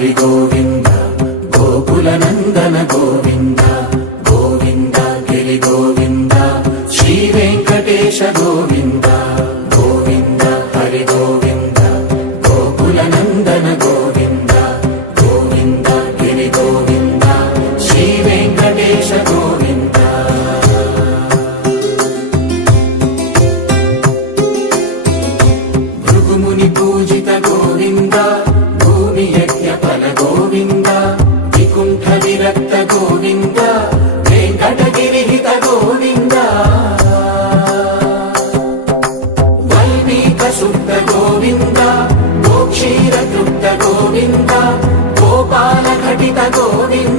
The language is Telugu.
హరి గోవింద గోకుల నందన గోవింద గోవింద గిరి గోవింద శ్రీ వెంకటేశ గోవింద గోవింద హరి గోవింద గోకుల నందన గోవింద గోవింద గిరి గోవింద శ్రీ వెంకటేశ గోవింద భృగుముని పూజిత గోవింద భూమి యజ్ఞ ఫల గోవింద వికుంఠ విరక్త గోవింద వెంకటగిరిహిత గోవింద వైనీక శుద్ధ గోవింద గోక్షీర తృప్త గోవింద గోపాల ఘటిత గోవింద